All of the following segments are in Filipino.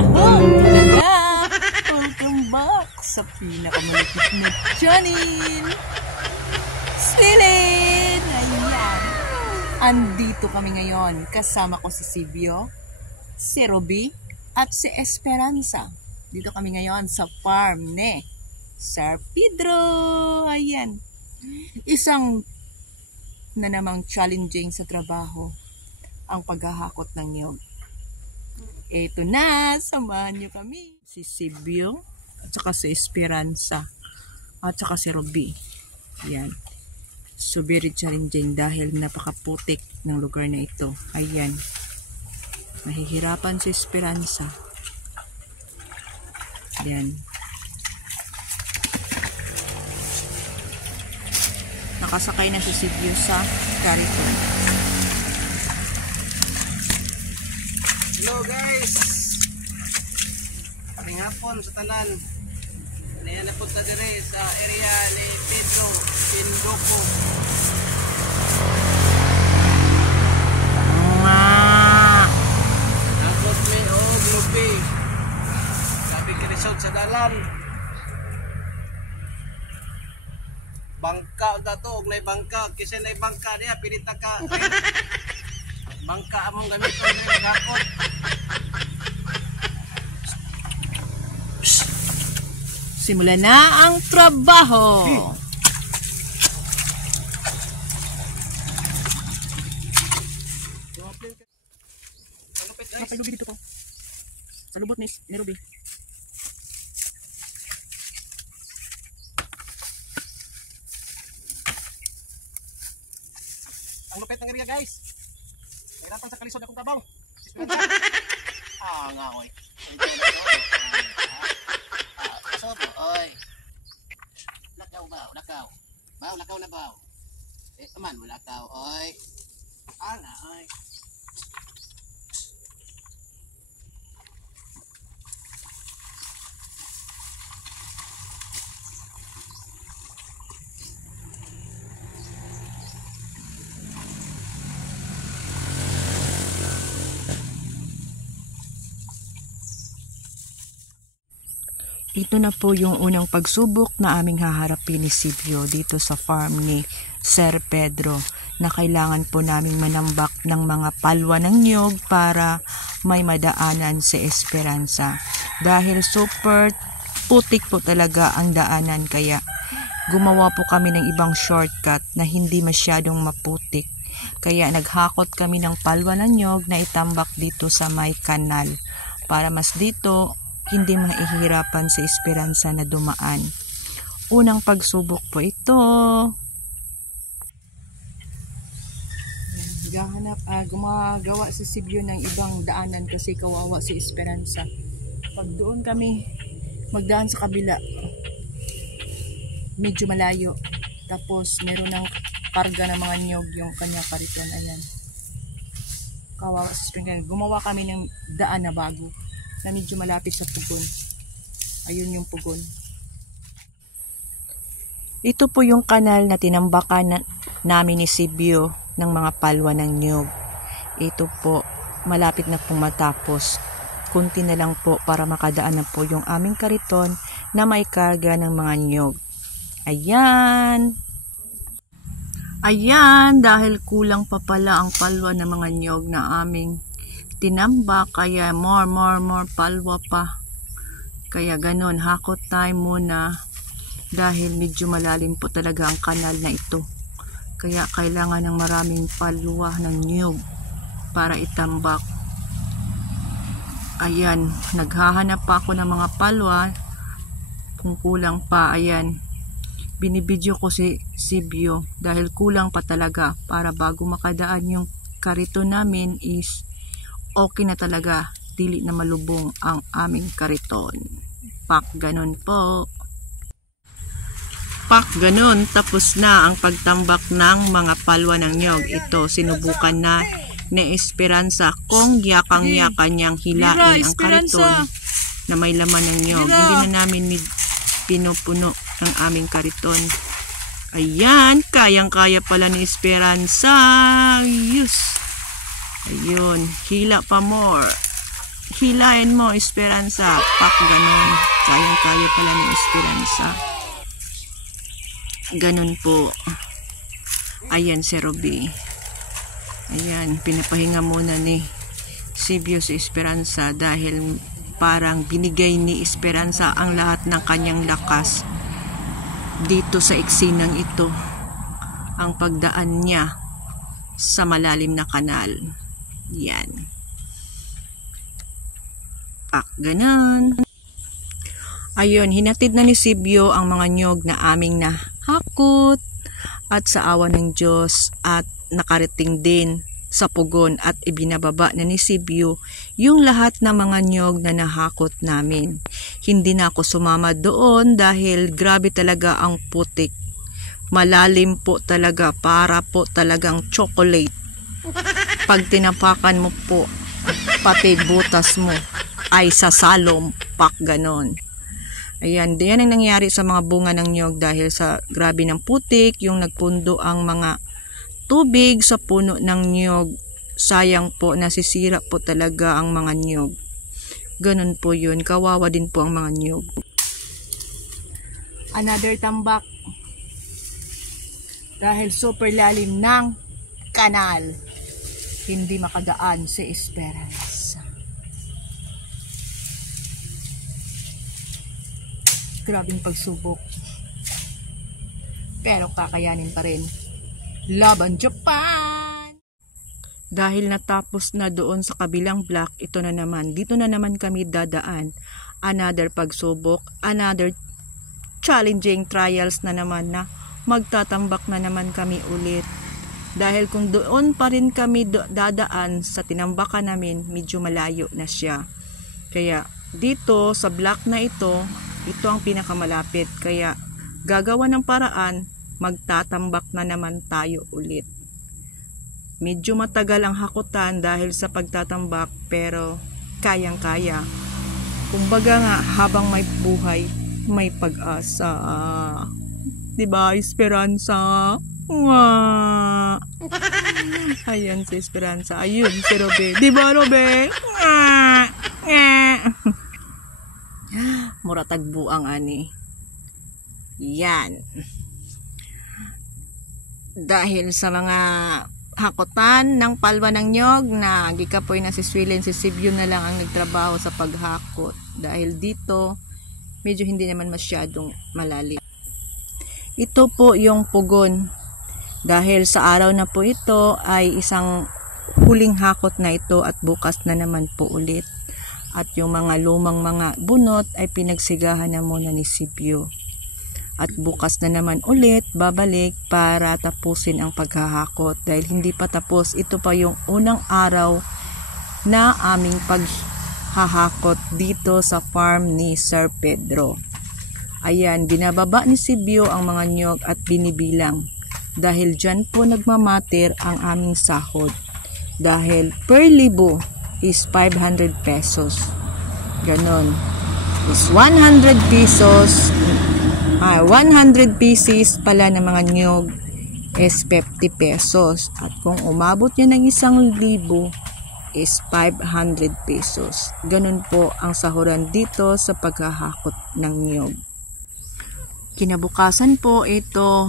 Yahoo! Talaga! Welcome back sa pinakamalapit na channel! Swilin! Ayan! Andito kami ngayon. Kasama ko si Sibyo, si Roby, at si Esperanza. Dito kami ngayon sa farm ni Sir Pedro. Ayan. Isang na namang challenging sa trabaho ang paghahakot ng niyog. Eto na, samahan niyo kami. Si Sibyo, at saka si Esperanza, at saka si Roby. Ayan. So very challenging dahil napakaputik ng lugar na ito. Ayan. Mahihirapan si Esperanza. Ayan. Nakasakay na si Sibyo sa kariton. Hello guys! Karing hapon sa tanan. Nayan na punta dire sa area ni Pedro Pindoko. Nakot may o grupi. Sabi ka resort sa dalan. Bangka unta to, og nay bangka. Kasi nay bangka niya, pinita ka. Bangka among gamit ko na nagakot. Simula na ang trabaho. Kapay Ruby dito ko. Sa lubot ni Ruby. Ang lupit ng area guys. Hirapan sa kalisod akong tabaw. Nga oy. Soto oy. Lakaw ba? Lakaw. Baw lakaw na baw. Aman mo lakaw oy. Nga oy. Ito na po yung unang pagsubok na aming haharapin ni Sibyo dito sa farm ni Sir Pedro na kailangan po naming manambak ng mga palwa ng niyog para may madaanan si Esperanza. Dahil super putik po talaga ang daanan kaya gumawa po kami ng ibang shortcut na hindi masyadong maputik. Kaya naghakot kami ng palwa ng niyog na itambak dito sa may kanal para mas dito hindi mahihirapan si Esperanza na dumaan. Unang pagsubok po ito. Gumagawa si Sibyo ng ibang daanan kasi kawawa si Esperanza. Pag doon kami magdaan sa kabila, medyo malayo. Tapos meron ng karga ng mga niyog yung kanya kariton. Ayan. Kawawa si Esperanza. Gumawa kami ng daan na bago na medyo malapit sa pugon. Ayun yung pugon. Ito po yung kanal na tinambakan namin ni Sibyo ng mga palwa ng niyog. Ito po, malapit na pong matapos. Kunti na lang po para makadaan na po yung aming kariton na may karga ng mga niyog. Ayan! Ayan! Dahil kulang pa pala ang palwa ng mga niyog na aming tinambak, kaya more palwa pa. Kaya ganun, hakot tayo muna dahil medyo malalim po talaga ang kanal na ito. Kaya kailangan ng maraming palwa ng niyog para itambak. Ayan, naghahanap pa ako ng mga palwa. Kung kulang pa, ayan. Binibidyo ko si Sibyo dahil kulang pa talaga para bago makadaan yung karito namin is okay na talaga, dili na malubong ang aming kariton. Pak, ganun po. Pak, ganun. Tapos na ang pagtambak ng mga palwa ng niyog. Ito, sinubukan na ni Esperanza kung yakang-yakan niyang hilain ang kariton na may laman ng niyog. Hindi na namin pinupuno ng aming kariton. Ayan, kayang-kaya pala ni Esperanza. Yes. Ayun, hila pa more. hilahin mo, Esperanza. Pak, ganun. Kayang-kaya pala ni Esperanza. Ganun po. Ayan si Ruby. Ayan, pinapahinga muna ni Sibyo si Esperanza dahil parang binigay ni Esperanza ang lahat ng kanyang lakas dito sa eksinang ito. Ang pagdaan niya sa malalim na kanal. Yan. Pak, ganun. Ayun, hinatid na ni Sibyo ang mga nyog na aming nahakot at sa awa ng Diyos at nakarating din sa pugon at ibinababa na ni Sibyo yung lahat ng mga nyog na nahakot namin. Hindi na ako sumama doon dahil grabe talaga ang putik. Malalim po talaga, para po talagang chocolate. Pag tinapakan mo po, pati butas mo ay sasalom, pak, ganon. Ayan, yan ang nangyari sa mga bunga ng nyog dahil sa grabe ng putik, yung nagpundo ang mga tubig sa puno ng nyog. Sayang po, nasisira po talaga ang mga nyog. Ganon po yun, kawawa din po ang mga nyog. Another tambak. Dahil super lalim ng kanal, hindi makadaan si Esperanza. Grabing pagsubok. Pero kakayanin pa rin. Laban Japan! Dahil natapos na doon sa kabilang block, ito na naman. Dito na naman kami dadaan. Another pagsubok, another challenging trials na naman na magtatambak na naman kami ulit. Dahil kung doon pa rin kami dadaan sa tinambakan namin, medyo malayo na siya. Kaya dito sa block na ito ang pinakamalapit. Kaya gagawa ng paraan, magtatambak na naman tayo ulit. Medyo matagal ang hakutan dahil sa pagtatambak, pero kayang-kaya. Kumbaga nga, habang may buhay, may pag-asa. Diba, Esperanza? Nga. Ayan si Esperanza. Ayun si Robe. Diba, Robe? Mura tagbuang ani. Yan. Dahil sa mga hakutan ng palwa ng nyog na gikapoy na si Swilin, si Sibyo na lang ang nagtrabaho sa paghakot. Dahil dito, medyo hindi naman masyadong malalim. Ito po yung pugon. Dahil sa araw na po ito ay isang huling hakot na ito at bukas na naman po ulit. At yung mga lumang mga bunot ay pinagsigahan na muna ni Sibyo. At bukas na naman ulit babalik para tapusin ang paghahakot. Dahil hindi pa tapos, ito pa yung unang araw na aming paghahakot dito sa farm ni Sir Pedro. Ayan, binababa ni Sibyo ang mga nyog at binibilang. Dahil dyan po nagmamatter ang aming sahod. Dahil per libo is 500 pesos. Ganon. Is 100 pesos. 100 pieces pala ng mga nyog is 50 pesos. At kung umabot nyo ng 1,000 is 500 pesos. Ganon po ang sahuran dito sa paghahakot ng nyog. Kinabukasan po ito,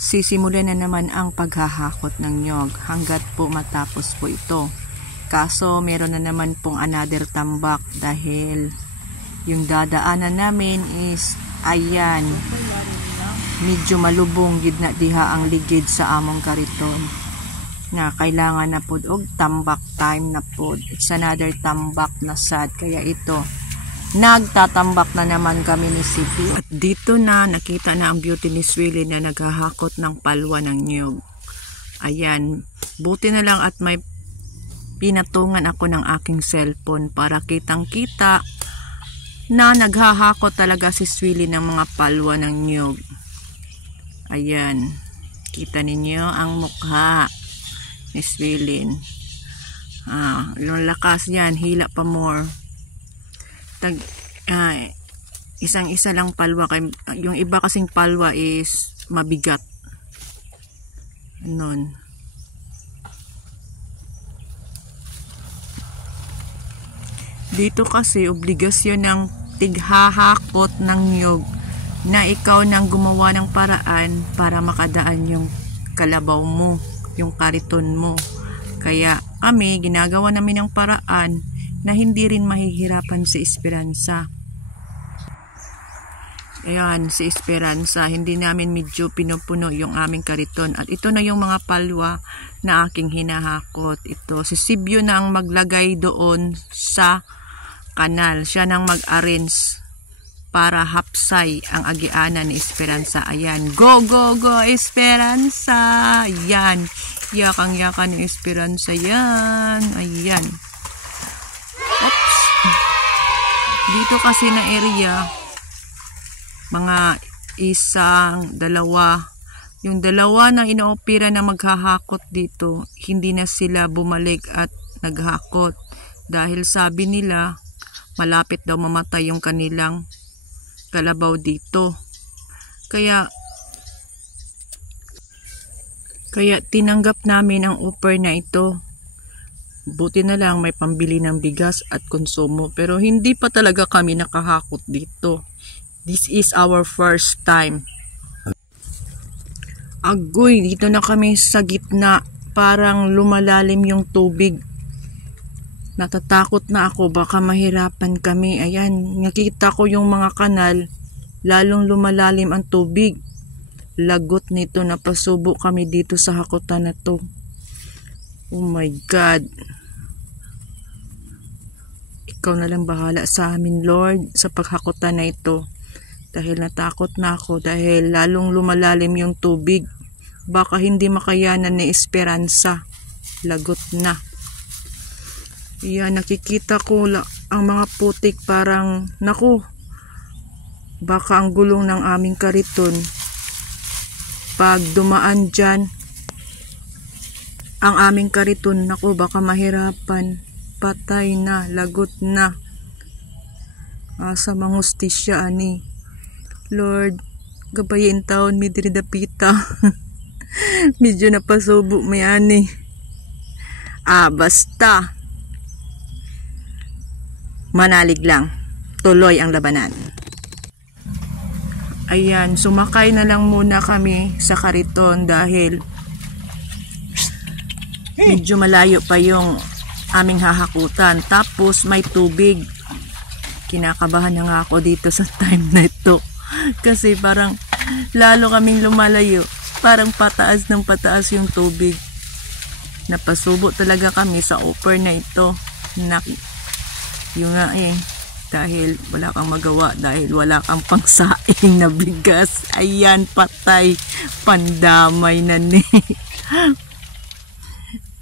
sisimulan na naman ang paghahakot ng nyog hanggat po matapos po ito. Kaso meron na naman pong another tambak dahil yung dadaanan namin is ayan, medyo malubong gid na diha ang ligid sa among kariton na kailangan na po og tambak time na po. It's another tambak na sad, kaya ito nagtatambak na naman kami ni Sibyo. At dito na nakita na ang beauty ni Swilly na naghahakot ng palwa ng nyog. Ayan, buti na lang at may pinatungan ako ng aking cellphone para kitang-kita na naghahakot talaga si Swilly ng mga palwa ng nyog. Ayan, kita ninyo ang mukha ni Swilly. Yung lakas yan, hila pa more. Isang-isa lang palwa, yung iba kasing palwa is mabigat. Nun. Dito kasi obligasyon ng tighahakot ng niyog na ikaw nang gumawa ng paraan para makadaan yung kalabaw mo, yung kariton mo. Kaya kami ginagawa namin ng paraan na hindi rin mahihirapan si Esperanza. Ayan, si Esperanza, hindi namin medyo pinupuno yung aming kariton. At ito na yung mga palwa na aking hinahakot. Ito, si Sibyo na ang maglagay doon sa kanal. Siya nang mag-arrange para hapsay ang agianan ni Esperanza. Ayan, go, go, go, Esperanza! Ayan, yakang-yakan ni Esperanza. Yan, ayan. Oops. Dito kasi na area, mga isang, dalawa. Yung dalawa na inoopera na maghahakot dito, hindi na sila bumalik at naghakot. Dahil sabi nila, malapit daw mamatay yung kanilang kalabaw dito. Kaya tinanggap namin ang offer na ito. Buti na lang may pambili ng bigas at konsumo. Pero hindi pa talaga kami nakahakot dito. This is our first time. Agoy, dito na kami sa gitna. Parang lumalalim yung tubig. Natatakot na ako, baka mahirapan kami. Ayan, nakita ko yung mga kanal. Lalong lumalalim ang tubig. Lagot nito, napasubo kami dito sa hakutan na to. Oh my God. Ikaw na lang bahala sa amin, Lord, sa paghakutan na ito. Dahil natakot na ako, dahil lalong lumalalim yung tubig. Baka hindi makayanan ni Esperanza. Lagot na. Yan, nakikita ko ang mga putik parang, naku, baka ang gulong ng aming kariton. Pag dumaan dyan, ang aming kariton, naku, baka mahirapan. Patay na, lagot na. Asa manghustisya, ani. Lord, gabayin taon mi diri dapita. Medyo napasubo may ani. Basta manalig lang. Tuloy ang labanan. Ayan, sumakay na lang muna kami sa kariton dahil medyo malayo pa yung aming hahakutan. Tapos may tubig. Kinakabahan na nga ako dito sa time na ito. Kasi parang lalo kaming lumalayo. Parang pataas ng pataas yung tubig. Napasubo talaga kami sa offer na ito. Yung nga dahil wala kang magawa, dahil wala kang pangsaing na bigas. Ayan, patay. Pandamay na ni.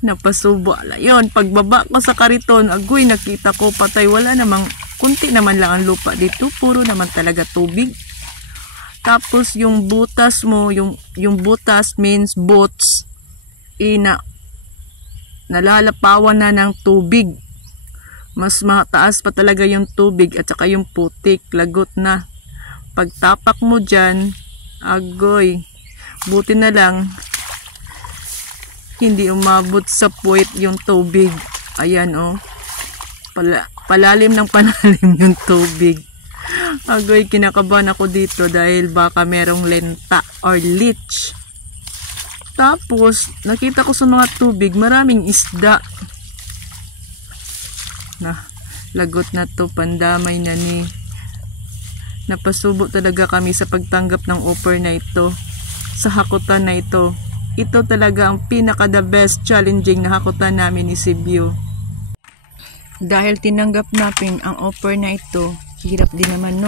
Napasubo. Yun, pagbaba ko sa kariton, agoy, nakita ko patay. Wala namang, kunti naman lang ang lupa dito. Puro naman talaga tubig. Tapos yung butas mo, yung butas means boats, nalalapawan na ng tubig. Mas mataas pa talaga yung tubig at saka yung putik, lagot na. Pagtapak mo dyan, agoy, buti na lang hindi umabot sa puwet yung tubig. Ayan palalim ng palalim yung tubig. Agoy, kinakabahan ako dito dahil baka merong lenta or leech. Tapos, nakita ko sa mga tubig, maraming isda. Lagot na to, pandamay na ni. Napasubo talaga kami sa pagtanggap ng offer na ito. Sa hakutan na ito. Ito talaga ang pinaka the best challenging na hakutan namin ni Sibyo. Dahil tinanggap namin ang offer na ito, hirap din naman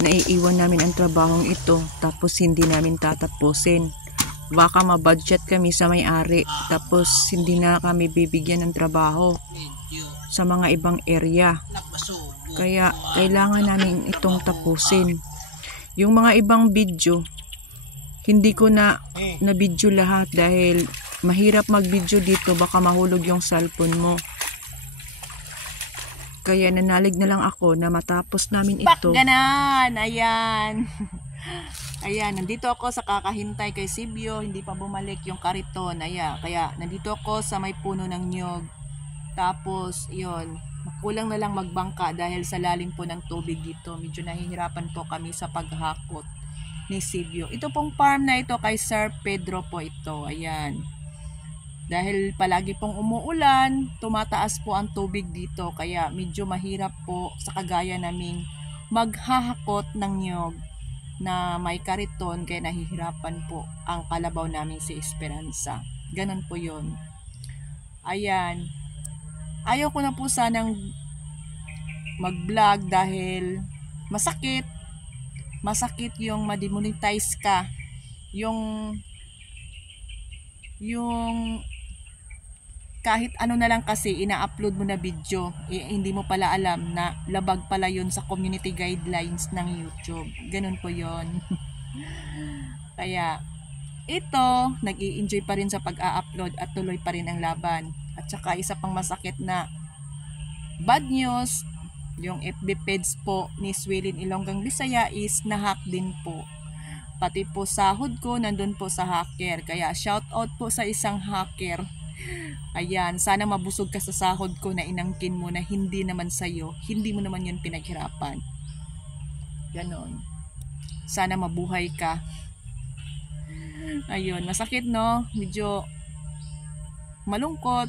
naiiwan namin ang trabahong ito tapos hindi namin tatapusin. Baka mabudget kami sa may-ari tapos hindi na kami bibigyan ng trabaho sa mga ibang area. Kaya kailangan namin itong tapusin. Yung mga ibang video, hindi ko na video lahat dahil mahirap mag-video dito, baka mahulog yung cellphone mo. Kaya nanalig na lang ako na matapos namin ito. Ganan! Ayan. Ayan, nandito ako sa kakahintay kay Sibyo. Hindi pa bumalik yung kariton. Ayan, kaya nandito ako sa may puno ng niyog. Tapos, yun. Kulang na lang magbangka dahil sa lalim po ng tubig dito. Medyo nahihirapan po kami sa paghakot ni Sibyo. Ito pong farm na ito kay Sir Pedro po ito. Ayan. Dahil palagi pong umuulan, tumataas po ang tubig dito. Kaya medyo mahirap po sa kagaya naming maghahakot ng niyog na may kariton. Kaya nahihirapan po ang kalabaw namin si Esperanza. Ganon po yun. Ayan. Ayaw ko na po sanang mag-vlog dahil masakit. Masakit yung ma-demonetize ka. Yung kahit ano na lang kasi ina-upload mo na video, hindi mo pala alam na labag pala yun sa community guidelines ng YouTube. Ganun po yun. Kaya ito, nag-i-enjoy pa rin sa pag-a-upload at tuloy pa rin ang laban. At saka isa pang masakit na bad news, yung FB page po ni Swilin Ilonggang Bisaya is nahack din po. Pati po sahod ko nandun po sa hacker. Kaya shout out po sa isang hacker. Ayan, sana mabusog ka sa sahod ko na inangkin mo na hindi naman sa'yo. Hindi mo naman yun pinaghirapan. Ganon. Sana mabuhay ka. Ayun, masakit no? Medyo malungkot.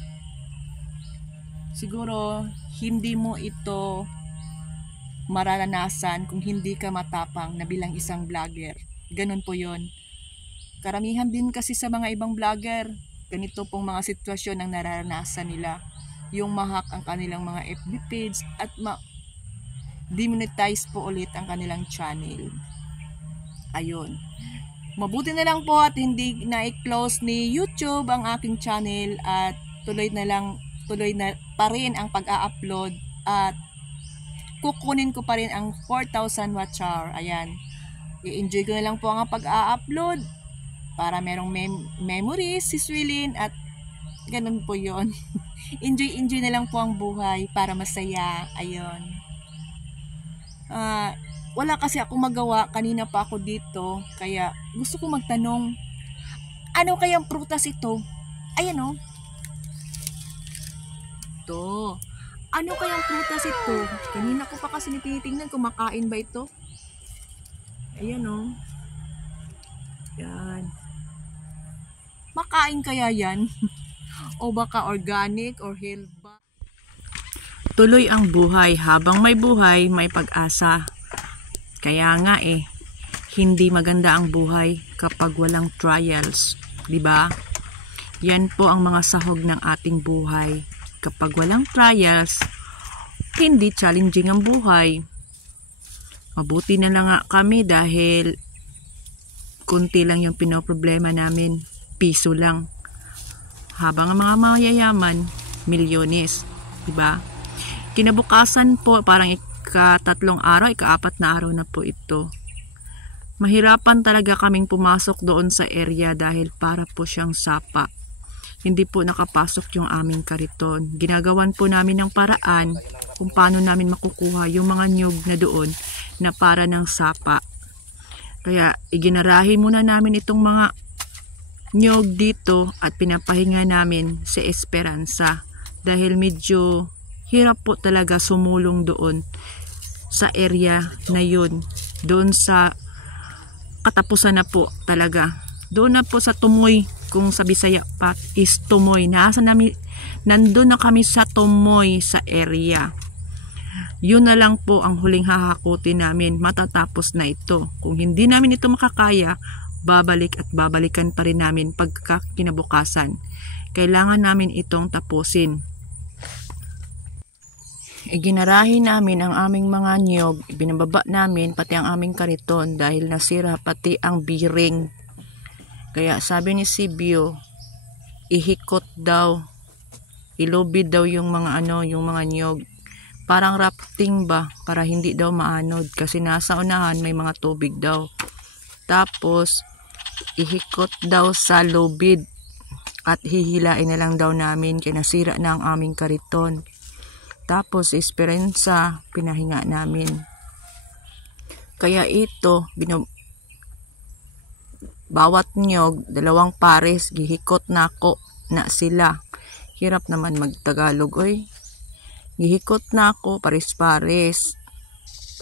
Siguro hindi mo ito mararanasan kung hindi ka matapang na bilang isang vlogger. Ganon po yon. Karamihan din kasi sa mga ibang vlogger, ganito pong mga sitwasyon ang nararanasan nila. Yung mahak ang kanilang mga FB page at demonetize po ulit ang kanilang channel. Ayun. Mabuti na lang po at hindi na i-close ni YouTube ang aking channel at tuloy na pa rin ang pag-a-upload at kukunin ko pa rin ang 4,000 watch hour. Ayan. I-enjoy ko na lang po ang pag-a-upload para merong memories si Swilin at ganun po yon. Enjoy na lang po ang buhay para masaya. Ayun. Wala kasi ako magawa. Kanina pa ako dito. Kaya gusto ko magtanong, ano kayang prutas ito? Ayan o. Ito. Ano kayang prutas ito? Kanina ko pa kasi tinitingnan kung makain ba ito. Ayan o. Yan. Makain kaya yan? O baka organic or healthy? Tuloy ang buhay. Habang may buhay, may pag-asa. Kaya nga hindi maganda ang buhay kapag walang trials, 'di ba? Yan po ang mga sahog ng ating buhay. Kapag walang trials, hindi challenging ang buhay. Mabuti na lang nga kami dahil kunti lang yung pinoproblema namin, piso lang. Habang ang mga mayayaman, milyones, 'di ba? Kinabukasan po parang ika-3 araw, ika-4 na araw na po ito. Mahirapan talaga kaming pumasok doon sa area dahil para po siyang sapa. Hindi po nakapasok yung aming kariton. Ginagawan po namin ng paraan kung paano namin makukuha yung mga nyug na doon na para ng sapa. Kaya iginarahin muna namin itong mga nyug dito at pinapahinga namin si Esperanza dahil medyo hirap po talaga sumulong doon sa area na yun. Doon sa katapusan na po talaga. Doon na po sa Tumoy, kung sa Bisaya pa is Tumoy. Nandun na kami sa Tumoy sa area. Yun na lang po ang huling hahakutin namin. Matatapos na ito. Kung hindi namin ito makakaya, babalik at babalikan pa rin namin pagka kinabukasan. Kailangan namin itong tapusin. Iginarahin namin ang aming mga niyog, ibinababa namin pati ang aming kariton dahil nasira pati ang bearing. Kaya sabi ni Sibyo, ihikot daw, ilubid daw yung mga yung mga niyog. Parang rafting ba, para hindi daw maanod kasi nasa unahan may mga tubig daw. Tapos ihikot daw sa lubid at hihilain na lang daw namin kaya nasira na ang aming kariton. Tapos Esperanza pinahinga namin. Kaya ito bawat nyog 2 pares gihikot nako na sila. Hirap naman magtagalog oy. Gihikot na ako pares-pares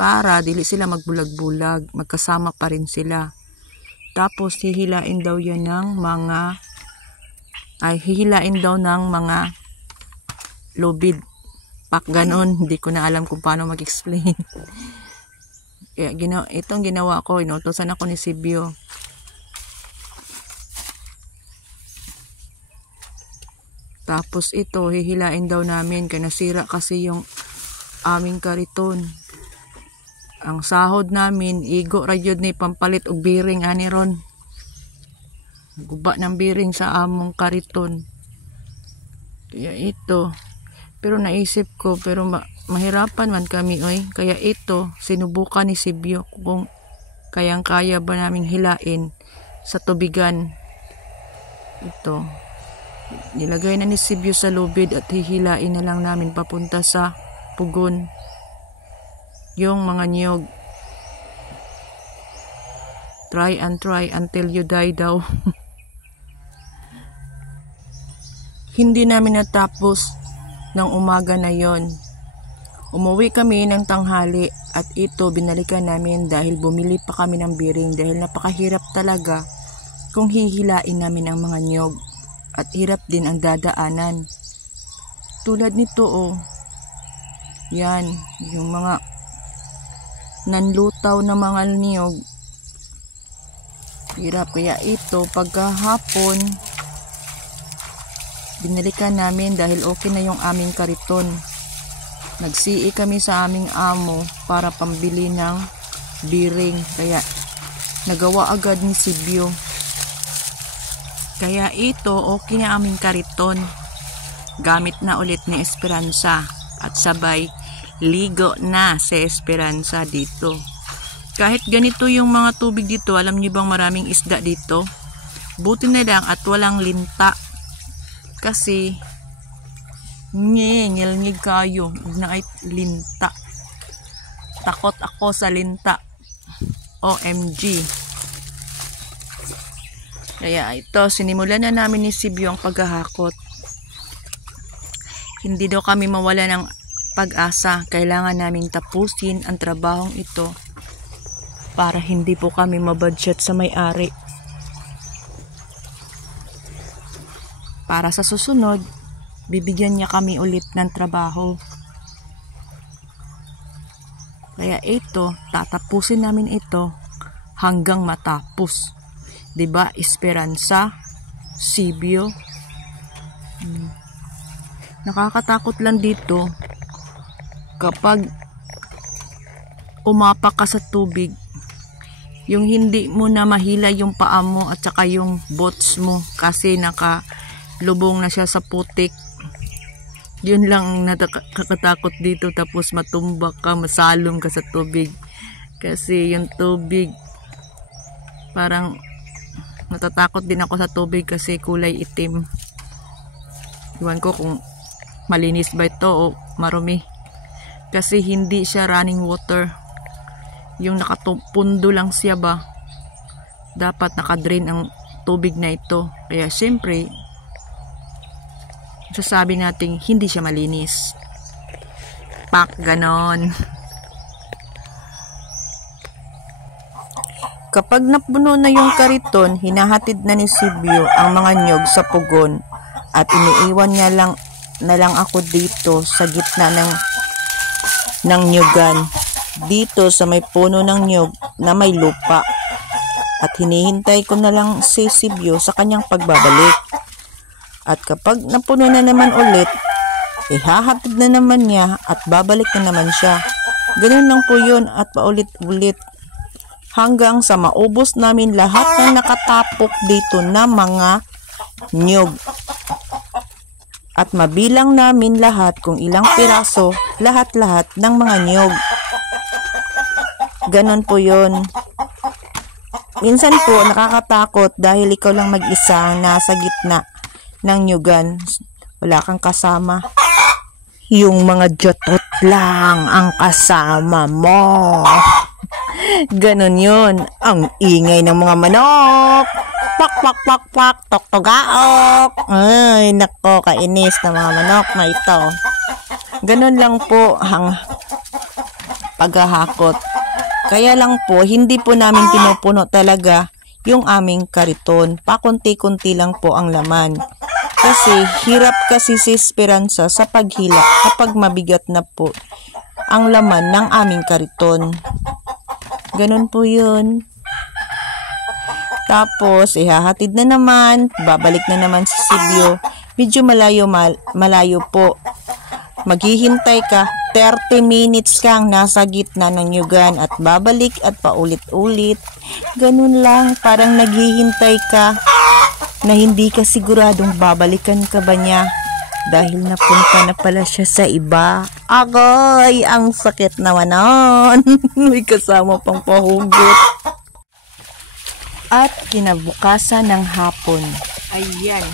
para dili sila magbulag-bulag, magkasama pa rin sila. Tapos hihilain daw ng mga lubid. Pak ganon, hindi ko na alam kung paano mag-explain. Kaya itong ginawa ko, inutosan ako ni Sibyo. Tapos ito, hihilain daw namin, kaya nasira kasi yung aming kariton. Ang sahod namin, igo radyod ni pampalit og biring ani ron. Guba ng biring sa among kariton. Kaya ito, pero naisip ko, pero mahirapan man kami oy. Kaya ito, sinubukan ni Sibyo kung kayang-kaya ba naming hilain sa tubigan. Ito, nilagay na ni Sibyo sa lubid at hihilain na lang namin papunta sa pugon. Yung mga niyog. Try and try until you die daw. Hindi namin natapos ng umaga na yon. Umuwi kami ng tanghali at ito binalikan namin dahil bumili pa kami ng biring dahil napakahirap talaga kung hihilain namin ang mga niyog at hirap din ang dadaanan. Tulad nito oh. Yan, yung mga nanlutaw na mga niyog. Hirap, kaya ito pagkahapon binalikan namin dahil okay na yung aming kariton. Nagsii kami sa aming amo para pambili ng biring, kaya nagawa agad ni Sibyo. Kaya ito okay na aming kariton. Gamit na ulit ni Esperanza at sabay ligo na si Esperanza dito. Kahit ganito yung mga tubig dito, alam niyo bang maraming isda dito? Buti na lang at walang linta. Kasi ngilngig kayo na ay linta. Takot ako sa linta. OMG. Kaya ito, sinimulan na namin ni Sibyo ang paghahakot. Hindi daw kami mawala ng pag-asa. Kailangan naming tapusin ang trabahong ito para hindi po kami mabudget sa may-ari. Para sa susunod, bibigyan niya kami ulit ng trabaho. Kaya ito, tatapusin namin ito hanggang matapos. 'Di ba, Esperanza, Sibyo? Nakakatakot lang dito kapag umapak ka sa tubig, yung hindi mo na mahila yung paa mo at saka yung bots mo kasi nakalubong na siya sa putik. Yun lang ang nakakatakot dito, tapos matumbak ka, masalong ka sa tubig kasi yung tubig, parang natatakot din ako sa tubig kasi kulay itim. Iwan ko kung malinis ba ito o marumi. Kasi hindi siya running water. Yung nakatupundo lang siya ba. Dapat nakadrain ang tubig na ito. Kaya syempre, sasabi natin hindi siya malinis. Pak, ganon. Kapag napuno na yung kariton, hinahatid na ni Sibyo ang mga nyog sa pugon at iniiwan niya na lang ako dito sa gitna ng nyugan, dito sa may puno ng nyug na may lupa, at hinihintay ko na lang si Sibyo sa kanyang pagbabalik. At kapag napuno na naman ulit, ihahatid na naman niya at babalik na naman siya. Ganun lang po yun at paulit-ulit hanggang sa maubos namin lahat ng nakatapok dito na mga nyug. At mabilang namin lahat kung ilang piraso, lahat-lahat ng mga nyug. Ganon po yun. Minsan po nakakatakot dahil ikaw lang mag-isa ang nasa gitna ng nyugan. Wala kang kasama. Yung mga jotot lang ang kasama mo. Ganon yun. Ang ingay ng mga manok. Pak, pak, pak, pak, tok, togaok. Ay, nako, kainis na mga manok na ito. Ganun lang po ang paghahakot. Kaya lang po, hindi po namin pinupuno talaga yung aming kariton. Pakunti-kunti lang po ang laman. Kasi hirap kasi si Esperanza sa paghila kapag mabigat na po ang laman ng aming kariton. Ganun po yun. Tapos, ihahatid na naman, babalik na naman si Sibyo. Medyo malayo po. Maghihintay ka, 30 minutes kang nasa gitna ng nyugan at babalik at paulit-ulit. Ganun lang, parang naghihintay ka na hindi ka siguradong babalikan ka ba niya dahil napunta na pala siya sa iba. Agoy, ang sakit naman nun. May kasama pang pahugot. At kinabukasan ng hapon. Ayan.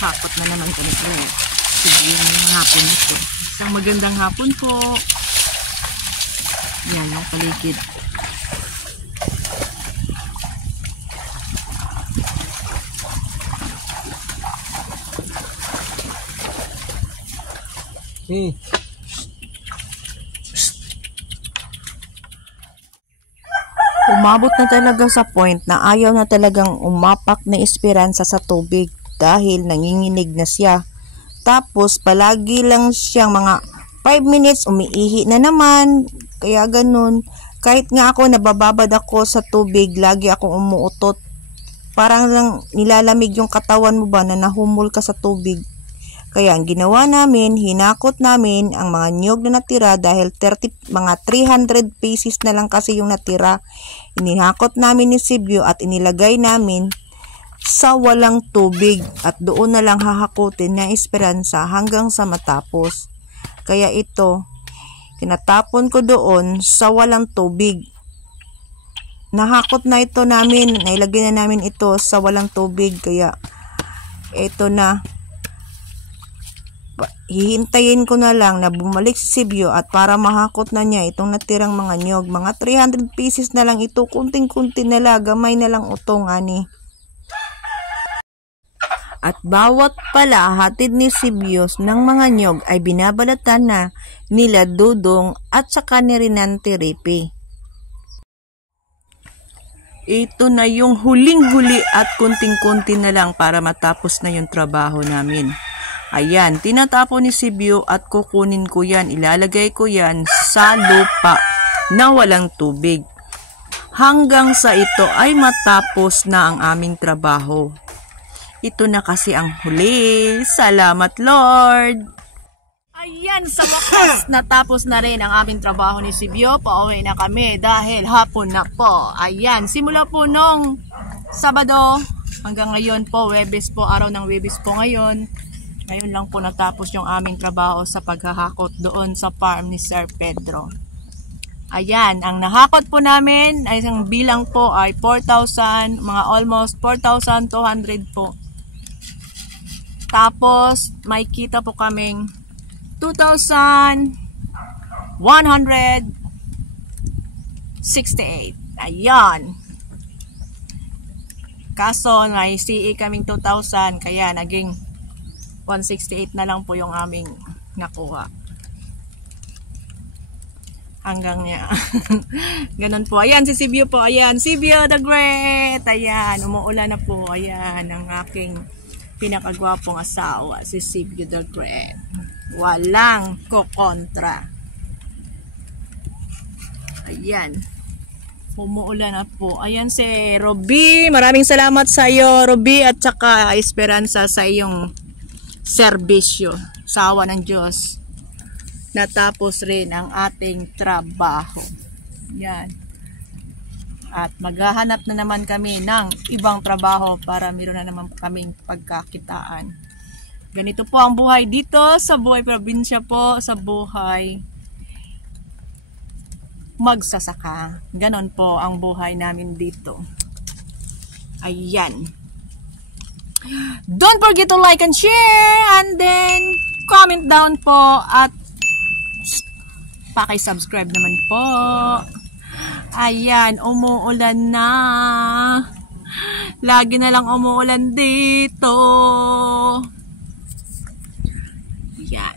Hakot na naman kami po. Sige, yung hapon ito. Isang magandang hapon po. Yan, ang paligid. Umabot na talaga sa point na ayaw na talagang umapak na Esperanza sa tubig dahil nanginginig na siya. Tapos palagi lang siyang mga 5 minutes umiihi na naman. Kaya ganun. Kahit nga ako nabababad ako sa tubig, lagi akong umuutot. Parang lang nilalamig yung katawan mo ba na nahumol ka sa tubig. Kaya ang ginawa namin, hinakot namin ang mga niyog na natira dahil mga 300 pieces na lang kasi yung natira. Inihakot namin ni Sibyo at inilagay namin sa walang tubig at doon na lang hahakutin na Esperanza hanggang sa matapos. Kaya ito, tinatapon ko doon sa walang tubig. Nahakot na ito namin, nailagay na namin ito sa walang tubig. Kaya ito na. Hihintayin ko na lang na bumalik si Sibyo at para mahakot na niya itong natirang mga niyog. Mga 300 pieces na lang ito, kunting-kunti na lang, gamay na lang utong ani. At bawat pala hatid ni Sibyo ng mga niyog ay binabalatan na nila Dudong at saka ni Rinante Ripi. Ito na yung huling-huli at kunting-kunti na lang para matapos na yung trabaho namin. Ayan, tinatapon ni Sibyo at kukunin ko yan. Ilalagay ko yan sa lupa na walang tubig. Hanggang sa ito ay matapos na ang aming trabaho. Ito na kasi ang huli. Salamat, Lord! Ayan, sa wakas, natapos na rin ang aming trabaho ni Sibyo. Pauwi na kami dahil hapon na po. Ayan, simula po nung Sabado hanggang ngayon po, Huwebes po, araw ng Huwebes po ngayon. Ngayon lang po natapos yung aming trabaho sa paghahakot doon sa farm ni Sir Pedro. Ayan, ang nahakot po namin ay isang bilang po ay 4,000, mga almost 4,200 po. Tapos may kita po kaming 2,168. Ayan. Kaso may CE kaming 2,000 kaya naging 168 na lang po yung aming nakuha. Hanggang niya. Ganun po. Ayan si Sibyo po. Ayan. Sibyo the Great. Ayan. Umuulan na po. Ayan. Ang aking pinakagwapong asawa. Si Sibyo the Great. Walang kokontra. Ayan. Umuulan na po. Ayan si Robby. Maraming salamat sa iyo, Robby. At saka Esperanza sa iyong serbisyo sa awa ng Diyos. Natapos rin ang ating trabaho. Yan. At maghahanap na naman kami ng ibang trabaho para meron na naman kaming pagkakitaan. Ganito po ang buhay dito sa buhay probinsya po, sa buhay magsasaka. Ganon po ang buhay namin dito. Ayan. Don't forget to like and share and then comment down po at paki-subscribe naman po. Ayan, umuulan na. Lagi na lang umuulan dito. Ayan.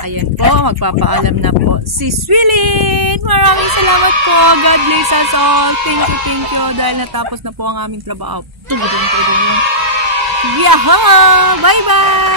Ayun po, magpapaalam na po si Swilin. Maraming salamat po. God bless us all. Thank you. Dahil natapos na po ang aming trabaho. Tulad. Yaha! Bye-bye!